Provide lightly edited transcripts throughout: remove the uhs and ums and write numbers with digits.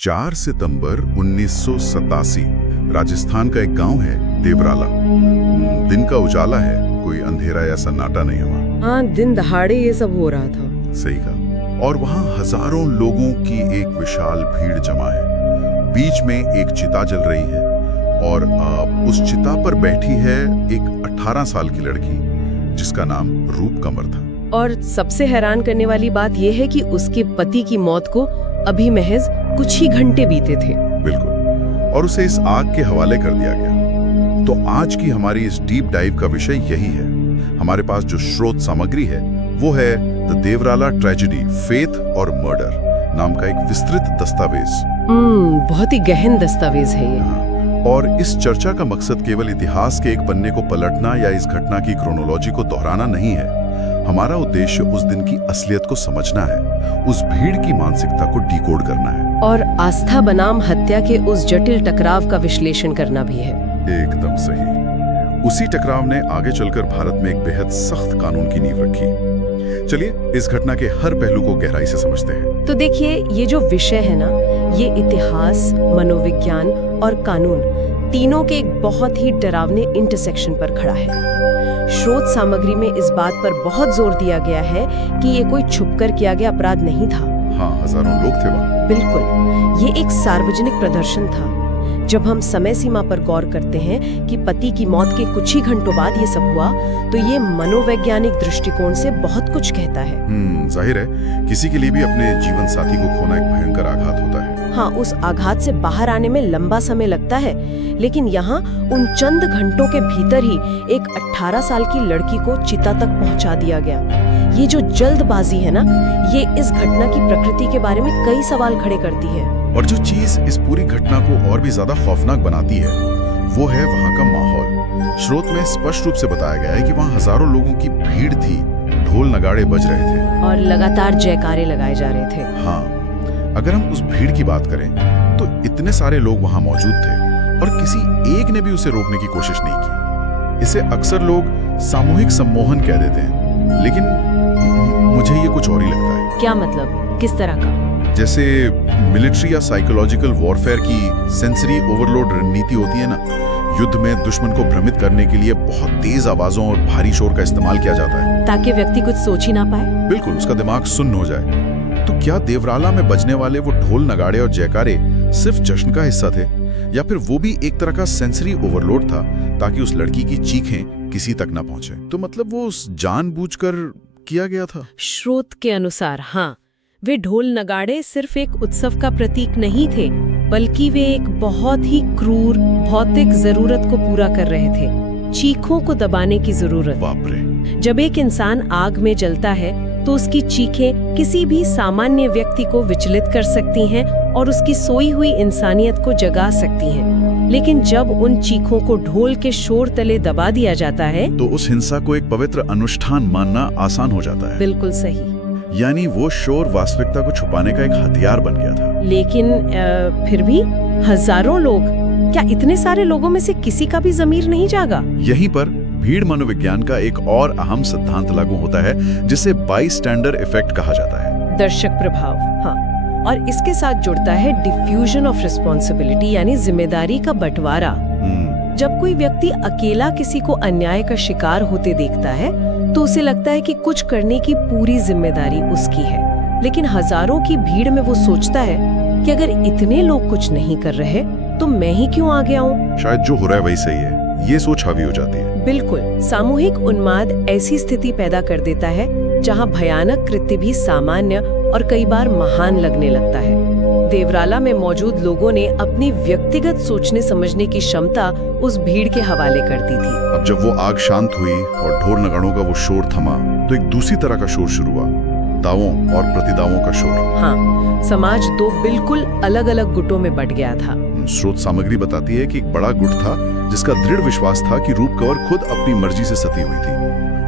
4 सितंबर 1987 राजस्थान का एक गांव है देवराला। दिन का उजाला है, कोई अंधेरा या सन्नाटा नहीं हुआ। हाँ, दिन दहाड़े ये सब हो रहा था। सही कहा। और वहां हजारों लोगों की एक विशाल भीड़ जमा है। बीच में एक चिता जल रही है और उस चिता पर बैठी है एक 18 साल की लड़की जिसका नाम रूप कंवर था। और सबसे हैरान करने वाली बात यह है कि उसके पति की मौत को अभी महज कुछ ही घंटे बीते थे। बिल्कुल, और उसे इस आग के हवाले कर दिया गया। तो आज की हमारी इस डीप डाइव का विषय यही है। हमारे पास जो स्रोत सामग्री है वो है द देवराला ट्रेजेडी, फेथ और मर्डर नाम का एक विस्तृत दस्तावेज। बहुत ही गहन दस्तावेज है ये। और इस चर्चा का मकसद केवल इतिहास के एक पन्ने को पलटना या इस घटना की क्रोनोलॉजी को दोहराना नहीं है। हमारा उद्देश्य उस दिन की असलियत को समझना है, उस भीड़ की मानसिकता को डिकोड करना है और आस्था बनाम हत्या के उस जटिल टकराव का विश्लेषण करना भी है। एकदम सही। उसी टकराव ने आगे चलकर भारत में एक बेहद सख्त कानून की नींव रखी। चलिए इस घटना के हर पहलू को गहराई से समझते हैं। तो देखिए, ये जो विषय है ना, ये इतिहास, मनोविज्ञान और कानून तीनों के एक बहुत ही डरावने इंटरसेक्शन पर खड़ा है। स्रोत सामग्री में इस बात पर बहुत जोर दिया गया है कि ये कोई छुपकर किया गया अपराध नहीं था। हाँ, हजारों लोग थे वहाँ। बिल्कुल, ये एक सार्वजनिक प्रदर्शन था। जब हम समय सीमा पर गौर करते हैं कि पति की मौत के कुछ ही घंटों बाद ये सब हुआ, तो ये मनोवैज्ञानिक दृष्टिकोण से बहुत कुछ कहता है। जाहिर है, किसी के लिए भी अपने जीवन साथी को खोना एक भयंकर आघात होता है। हाँ, उस आघात से बाहर आने में लंबा समय लगता है, लेकिन यहाँ उन चंद घंटों के भीतर ही एक 18 साल की लड़की को चिता तक पहुँचा दिया गया। ये जो जल्दबाजी है ना, ये इस घटना की प्रकृति के बारे में कई सवाल खड़े करती है। और जो चीज इस पूरी घटना को और भी ज्यादा खौफनाक बनाती है वो है वहाँ का माहौल। स्रोत में स्पष्ट रूप से बताया गया है कि वहाँ हजारों लोगों की भीड़ थी, ढोल नगाड़े बज रहे थे और लगातार जयकारे लगाए जा रहे थे। हाँ, अगर हम उस भीड़ की बात करें तो इतने सारे लोग वहाँ मौजूद थे और किसी एक ने भी उसे रोकने की कोशिश नहीं की। इसे अक्सर लोग सामूहिक सम्मोहन कह देते हैं, लेकिन मुझे ये कुछ और ही लगता है। क्या मतलब? किस तरह का? जैसे मिलिट्री या साइकोलॉजिकल वॉरफेयर की सेंसरी ओवरलोड रणनीति होती है ना, युद्ध में दुश्मन को भ्रमित करने के लिए बहुत तेज आवाजों और भारी शोर का इस्तेमाल किया जाता है ताकि व्यक्ति कुछ सोच ही ना पाए। बिल्कुल, उसका दिमाग सुन्न हो जाए। तो क्या देवराला में बजने वाले वो ढोल नगाड़े और जयकारे सिर्फ जश्न का हिस्सा थे, या फिर वो भी एक तरह का सेंसरी ओवरलोड था ताकि उस लड़की की चीखें किसी तक ना पहुंचे? तो मतलब वो जानबूझकर किया गया था। स्रोत के अनुसार हाँ, वे ढोल नगाड़े सिर्फ एक उत्सव का प्रतीक नहीं थे, बल्कि वे एक बहुत ही क्रूर भौतिक जरूरत को पूरा कर रहे थे, चीखों को दबाने की जरूरत। बाप रे। जब एक इंसान आग में जलता है तो उसकी चीखें किसी भी सामान्य व्यक्ति को विचलित कर सकती हैं और उसकी सोई हुई इंसानियत को जगा सकती हैं। लेकिन जब उन चीखों को ढोल के शोर तले दबा दिया जाता है तो उस हिंसा को एक पवित्र अनुष्ठान मानना आसान हो जाता है। बिल्कुल सही। यानी वो शोर वास्तविकता को छुपाने का एक हथियार बन गया था। लेकिन फिर भी हजारों लोग, क्या इतने सारे लोगों में से किसी का भी ज़मीर नहीं जागा? यहीं पर भीड़ मनोविज्ञान का एक और अहम सिद्धांत लागू होता है जिसे बाईस्टैंडर इफेक्ट कहा जाता है। दर्शक प्रभाव। हाँ, और इसके साथ जुड़ता है डिफ्यूजन ऑफ रिस्पॉन्सिबिलिटी, यानी जिम्मेदारी का बंटवारा। जब कोई व्यक्ति अकेला किसी को अन्याय का शिकार होते देखता है तो उसे लगता है कि कुछ करने की पूरी जिम्मेदारी उसकी है, लेकिन हजारों की भीड़ में वो सोचता है कि अगर इतने लोग कुछ नहीं कर रहे तो मैं ही क्यों आगे आऊं? शायद जो हो रहा है वही सही है, ये सोच हावी हो जाती है। बिल्कुल, सामूहिक उन्माद ऐसी स्थिति पैदा कर देता है जहां भयानक कृत्य भी सामान्य और कई बार महान लगने लगता है। देवराला में मौजूद लोगों ने अपनी व्यक्तिगत सोचने समझने की क्षमता उस भीड़ के हवाले कर दी थी। अब जब वो आग शांत हुई और ढोल नगाड़ों का वो शोर थमा, तो एक दूसरी तरह का शोर शुरू हुआ, दावों और प्रतिदावों का शोर। हाँ, समाज दो बिल्कुल अलग अलग गुटों में बंट गया था। स्रोत सामग्री बताती है कि एक बड़ा गुट था जिसका दृढ़ विश्वास था कि रूप कंवर खुद अपनी मर्जी से सती हुई थी।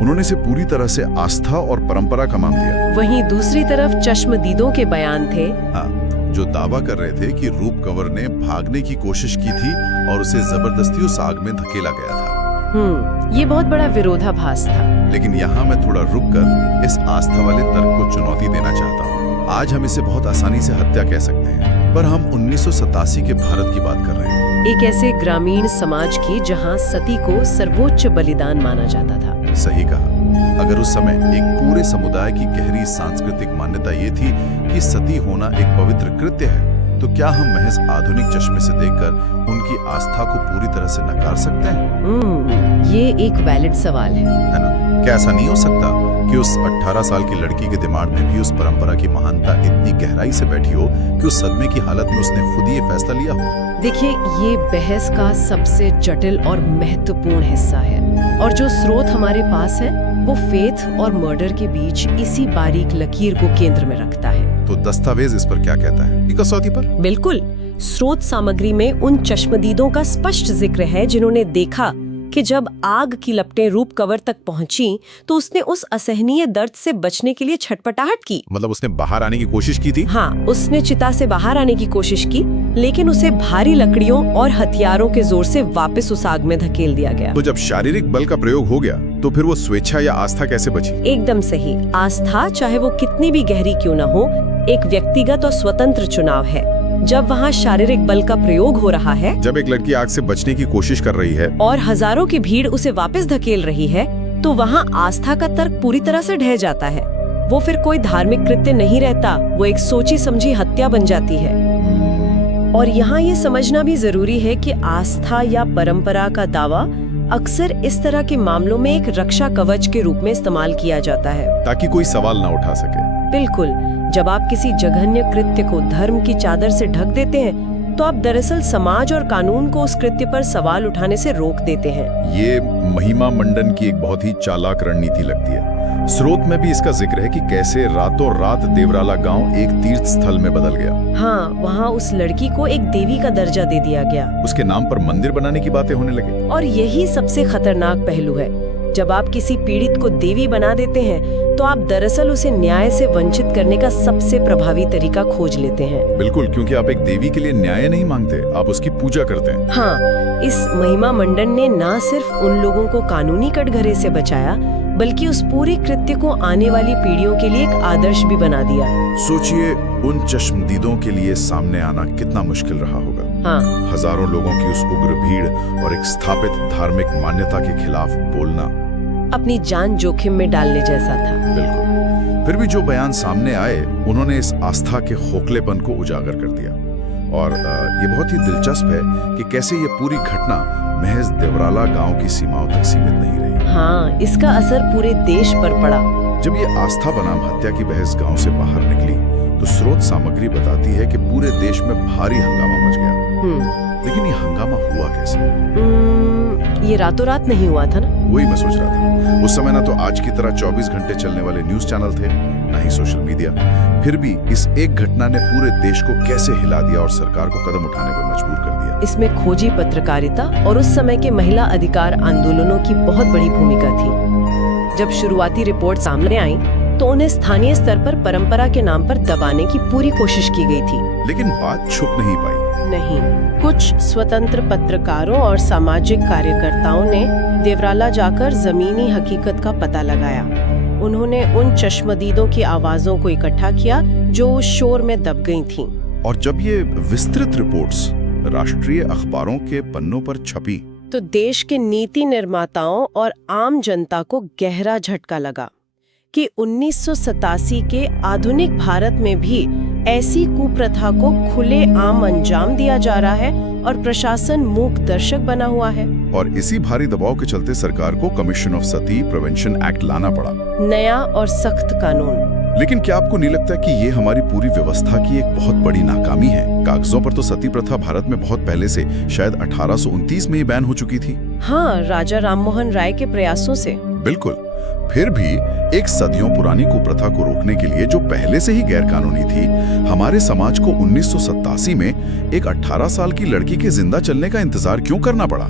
उन्होंने इसे पूरी तरह से आस्था और परंपरा का मान दिया। वहीं दूसरी तरफ चश्मदीदों के बयान थे, हाँ, जो दावा कर रहे थे कि रूप कंवर ने भागने की कोशिश की थी और उसे जबरदस्ती उस आग में धकेला गया था। ये बहुत बड़ा विरोधाभास था। लेकिन यहाँ मैं थोड़ा रुककर इस आस्था वाले तर्क को चुनौती देना चाहता हूँ। आज हम इसे बहुत आसानी से हत्या कह सकते हैं, पर हम 1987 के भारत की बात कर रहे हैं। एक ऐसे ग्रामीण समाज की जहां सती को सर्वोच्च बलिदान माना जाता था। सही कहा। अगर उस समय एक पूरे समुदाय की गहरी सांस्कृतिक मान्यता ये थी कि सती होना एक पवित्र कृत्य है, तो क्या हम महज आधुनिक चश्मे से देखकर उनकी आस्था को पूरी तरह से नकार सकते हैं? ये एक वैलिड सवाल है ना? क्या ऐसा नहीं हो सकता कि उस 18 साल की लड़की के दिमाग में भी उस परंपरा की महानता इतनी गहराई से बैठी हो कि उस सदमे की हालत में उसने खुद ही ये फैसला लिया हो? देखिए, ये बहस का सबसे जटिल और महत्वपूर्ण हिस्सा है, और जो स्रोत हमारे पास है वो फेथ और मर्डर के बीच इसी बारीक लकीर को केंद्र में रखता है। तो दस्तावेज इस पर क्या कहता है? कसौटी पर? बिल्कुल। स्रोत सामग्री में उन चश्मदीदों का स्पष्ट जिक्र है जिन्होंने देखा कि जब आग की लपटें रूप कवर तक पहुंची तो उसने उस असहनीय दर्द से बचने के लिए छटपटाहट की। मतलब उसने बाहर आने की कोशिश की थी? हाँ, उसने चिता से बाहर आने की कोशिश की, लेकिन उसे भारी लकड़ियों और हथियारों के जोर से वापस उस आग में धकेल दिया गया। तो जब शारीरिक बल का प्रयोग हो गया तो फिर वो स्वेच्छा या आस्था कैसे बची? एकदम सही। आस्था, चाहे वो कितनी भी गहरी क्यों न हो, एक व्यक्तिगत और स्वतंत्र चुनाव है। जब वहाँ शारीरिक बल का प्रयोग हो रहा है, जब एक लड़की आग से बचने की कोशिश कर रही है और हजारों की भीड़ उसे वापस धकेल रही है, तो वहाँ आस्था का तर्क पूरी तरह से ढह जाता है। वो फिर कोई धार्मिक कृत्य नहीं रहता, वो एक सोची समझी हत्या बन जाती है। और यहाँ ये समझना भी जरूरी है कि आस्था या परंपरा का दावा अक्सर इस तरह के मामलों में एक रक्षा कवच के रूप में इस्तेमाल किया जाता है, ताकि कोई सवाल ना उठा सके। बिल्कुल। जब आप किसी जघन्य कृत्य को धर्म की चादर से ढक देते हैं, तो आप दरअसल समाज और कानून को उस कृत्य पर सवाल उठाने से रोक देते हैं। ये महिमा मंडन की एक बहुत ही चालाक रणनीति लगती है। स्रोत में भी इसका जिक्र है कि कैसे रातों रात देवराला गांव एक तीर्थ स्थल में बदल गया। हाँ, वहाँ उस लड़की को एक देवी का दर्जा दे दिया गया। उसके नाम पर मंदिर बनाने की बातें होने लगी। और यही सबसे खतरनाक पहलू है। जब आप किसी पीड़ित को देवी बना देते हैं, तो आप दरअसल उसे न्याय से वंचित करने का सबसे प्रभावी तरीका खोज लेते हैं। बिल्कुल, क्योंकि आप एक देवी के लिए न्याय नहीं मांगते, आप उसकी पूजा करते हैं। हाँ, इस महिमा मंडन ने न सिर्फ उन लोगों को कानूनी कटघरे से बचाया, बल्कि उस पूरी कृत्य को आने वाली पीढ़ियों के लिए एक आदर्श भी बना दिया। सोचिए, उन चश्मदीदों के लिए सामने आना कितना मुश्किल रहा होगा। हाँ, हजारों लोगों की उस उग्र भीड़ और एक स्थापित धार्मिक मान्यता के खिलाफ बोलना अपनी जान जोखिम में डालने जैसा था। बिल्कुल। फिर भी जो बयान सामने आए, उन्होंने इस आस्था के खोखलेपन को उजागर कर दिया। और ये बहुत ही दिलचस्प है कि कैसे ये पूरी घटना महज देवराला गांव की सीमाओं तक सीमित नहीं रही। हाँ, इसका असर पूरे देश पर पड़ा। जब ये आस्था बनाम हत्या की बहस गांव से बाहर निकली, तो स्रोत सामग्री बताती है कि पूरे देश में भारी हंगामा मच गया। लेकिन ये हंगामा हुआ कैसे? ये रातों रात नहीं हुआ था ना? वही मैं सोच रहा था। उस समय ना तो आज की तरह 24 घंटे चलने वाले न्यूज चैनल थे, ना ही सोशल मीडिया। फिर भी इस एक घटना ने पूरे देश को कैसे हिला दिया और सरकार को कदम उठाने पर मजबूर कर दिया। इसमें खोजी पत्रकारिता और उस समय के महिला अधिकार आंदोलनों की बहुत बड़ी भूमिका थी। जब शुरुआती रिपोर्ट सामने आई, तो उन्हें स्थानीय स्तर पर परंपरा के नाम पर दबाने की पूरी कोशिश की गई थी। लेकिन बात छुप नहीं पाई। नहीं, कुछ स्वतंत्र पत्रकारों और सामाजिक कार्यकर्ताओं ने देवराला जाकर जमीनी हकीकत का पता लगाया। उन्होंने उन चश्मदीदों की आवाजों को इकट्ठा किया जो शोर में दब गई थीं। और जब ये विस्तृत रिपोर्ट्स राष्ट्रीय अखबारों के पन्नों पर छपी, तो देश के नीति निर्माताओं और आम जनता को गहरा झटका लगा कि 1987 के आधुनिक भारत में भी ऐसी कुप्रथा को खुले आम अंजाम दिया जा रहा है और प्रशासन मूक दर्शक बना हुआ है। और इसी भारी दबाव के चलते सरकार को commission of Sati prevention act लाना पड़ा, नया और सख्त कानून। लेकिन क्या आपको नहीं लगता कि ये हमारी पूरी व्यवस्था की एक बहुत बड़ी नाकामी है? कागजों पर तो सती प्रथा भारत में बहुत पहले से, शायद 1829 में ही बैन हो चुकी थी। हाँ, राजा राममोहन राय के प्रयासों से। बिल्कुल। फिर भी एक सदियों पुरानी कुप्रथा को रोकने के लिए, जो पहले से ही गैर कानूनी थी, हमारे समाज को 1987 में एक 18 साल की लड़की के जिंदा चलने का इंतजार क्यों करना पड़ा?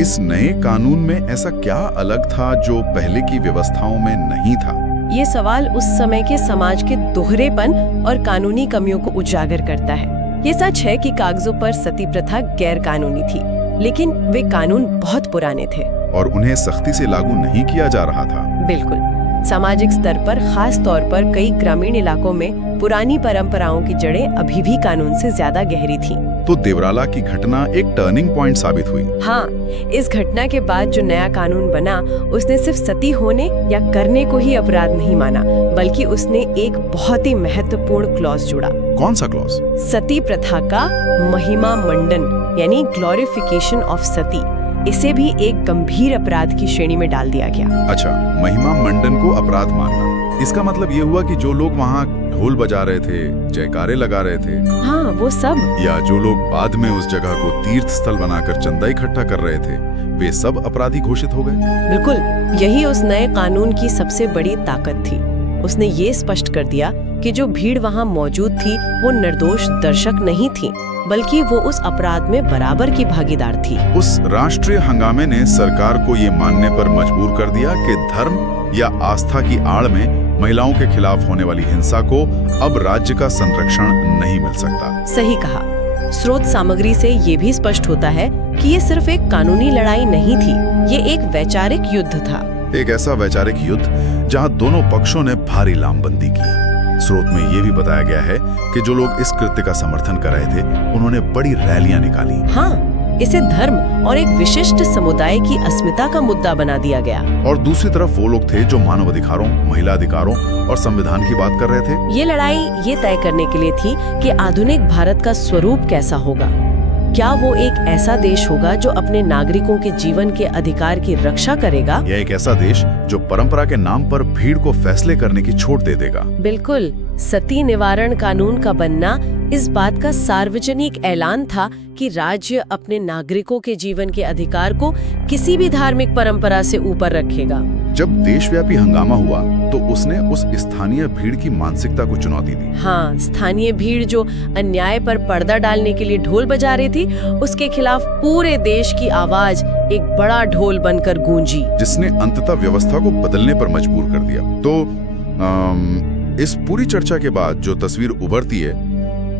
इस नए कानून में ऐसा क्या अलग था जो पहले की व्यवस्थाओं में नहीं था? ये सवाल उस समय के समाज के दोहरेपन और कानूनी कमियों को उजागर करता है। ये सच है कि कागजों पर सती प्रथा गैर कानूनी थी, लेकिन वे कानून बहुत पुराने थे और उन्हें सख्ती से लागू नहीं किया जा रहा था। बिल्कुल। सामाजिक स्तर पर, खास तौर पर कई ग्रामीण इलाकों में पुरानी परंपराओं की जड़ें अभी भी कानून से ज्यादा गहरी थीं। तो देवराला की घटना एक टर्निंग पॉइंट साबित हुई। हाँ, इस घटना के बाद जो नया कानून बना, उसने सिर्फ सती होने या करने को ही अपराध नहीं माना, बल्कि उसने एक बहुत ही महत्वपूर्ण क्लॉज जोड़ा। कौन सा क्लॉज? सती प्रथा का महिमा मंडन, यानी ग्लोरिफिकेशन ऑफ सती, इसे भी एक गंभीर अपराध की श्रेणी में डाल दिया गया। अच्छा, महिमा मंडन को अपराध मानना, इसका मतलब ये हुआ कि जो लोग वहाँ ढोल बजा रहे थे, जयकारे लगा रहे थे, हाँ, वो सब, या जो लोग बाद में उस जगह को तीर्थ स्थल बनाकर चंदा इकट्ठा कर रहे थे, वे सब अपराधी घोषित हो गए। बिल्कुल, यही उस नए कानून की सबसे बड़ी ताकत थी। उसने ये स्पष्ट कर दिया कि जो भीड़ वहाँ मौजूद थी वो निर्दोष दर्शक नहीं थी, बल्कि वो उस अपराध में बराबर की भागीदार थी। उस राष्ट्रीय हंगामे ने सरकार को ये मानने पर मजबूर कर दिया कि धर्म या आस्था की आड़ में महिलाओं के खिलाफ होने वाली हिंसा को अब राज्य का संरक्षण नहीं मिल सकता। सही कहा। स्रोत सामग्री से ये भी स्पष्ट होता है कि ये सिर्फ एक कानूनी लड़ाई नहीं थी, ये एक वैचारिक युद्ध था। एक ऐसा वैचारिक युद्ध जहां दोनों पक्षों ने भारी लामबंदी की। स्रोत में ये भी बताया गया है कि जो लोग इस कृत्य का समर्थन कर रहे थे, उन्होंने बड़ी रैलियां निकाली। हाँ, इसे धर्म और एक विशिष्ट समुदाय की अस्मिता का मुद्दा बना दिया गया। और दूसरी तरफ वो लोग थे जो मानव अधिकारों, महिला अधिकारों और संविधान की बात कर रहे थे। ये लड़ाई ये तय करने के लिए थी कि आधुनिक भारत का स्वरूप कैसा होगा। क्या वो एक ऐसा देश होगा जो अपने नागरिकों के जीवन के अधिकार की रक्षा करेगा, या एक ऐसा देश जो परंपरा के नाम पर भीड़ को फैसले करने की छूट दे देगा। बिल्कुल, सती निवारण कानून का बनना इस बात का सार्वजनिक ऐलान था कि राज्य अपने नागरिकों के जीवन के अधिकार को किसी भी धार्मिक परंपरा से ऊपर रखेगा। जब देशव्यापी हंगामा हुआ तो उसने उस स्थानीय भीड़ की मानसिकता को चुनौती दी। हाँ, स्थानीय भीड़ जो अन्याय पर पर्दा डालने के लिए ढोल बजा रही थी, उसके खिलाफ पूरे देश की आवाज एक बड़ा ढोल बनकर गूंजी, जिसने अंततः व्यवस्था को बदलने पर मजबूर कर दिया। तो इस पूरी चर्चा के बाद जो तस्वीर उभरती है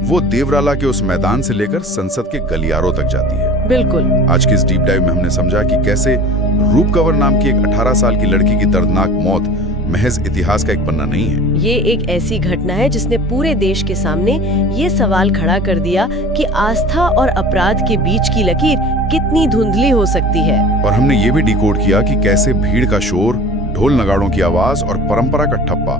वो देवराला के उस मैदान से लेकर संसद के गलियारों तक जाती है। बिल्कुल। आज की इस डीप डाइव में हमने समझा कि कैसे रूप कंवर नाम की एक 18 साल की लड़की की दर्दनाक मौत महज इतिहास का एक पन्ना नहीं है। ये एक ऐसी घटना है जिसने पूरे देश के सामने ये सवाल खड़ा कर दिया कि आस्था और अपराध के बीच की लकीर कितनी धुंधली हो सकती है। और हमने ये भी डिकोड किया कि कैसे भीड़ का शोर, ढोल नगाड़ों की आवाज और परंपरा का ठप्पा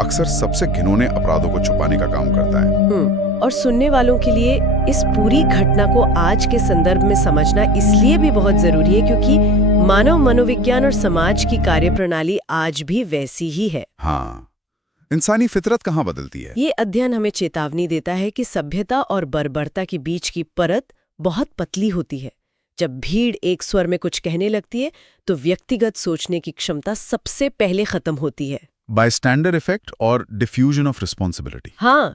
अक्सर सबसे घिनौने अपराधों को छुपाने का काम करता है। और सुनने वालों के लिए इस पूरी घटना को आज के संदर्भ में समझना इसलिए भी बहुत जरूरी है क्योंकि मानव मनोविज्ञान और समाज की कार्यप्रणाली आज भी वैसी ही है। हाँ, इंसानी फितरत कहाँ बदलती है। ये अध्ययन हमें चेतावनी देता है कि सभ्यता और बर्बरता के बीच की परत बहुत पतली होती है। जब भीड़ एक स्वर में कुछ कहने लगती है तो व्यक्तिगत सोचने की क्षमता सबसे पहले खत्म होती है। बायस्टैंडर इफेक्ट और डिफ्यूजन ऑफ रिस्पॉन्सिबिलिटी। हाँ,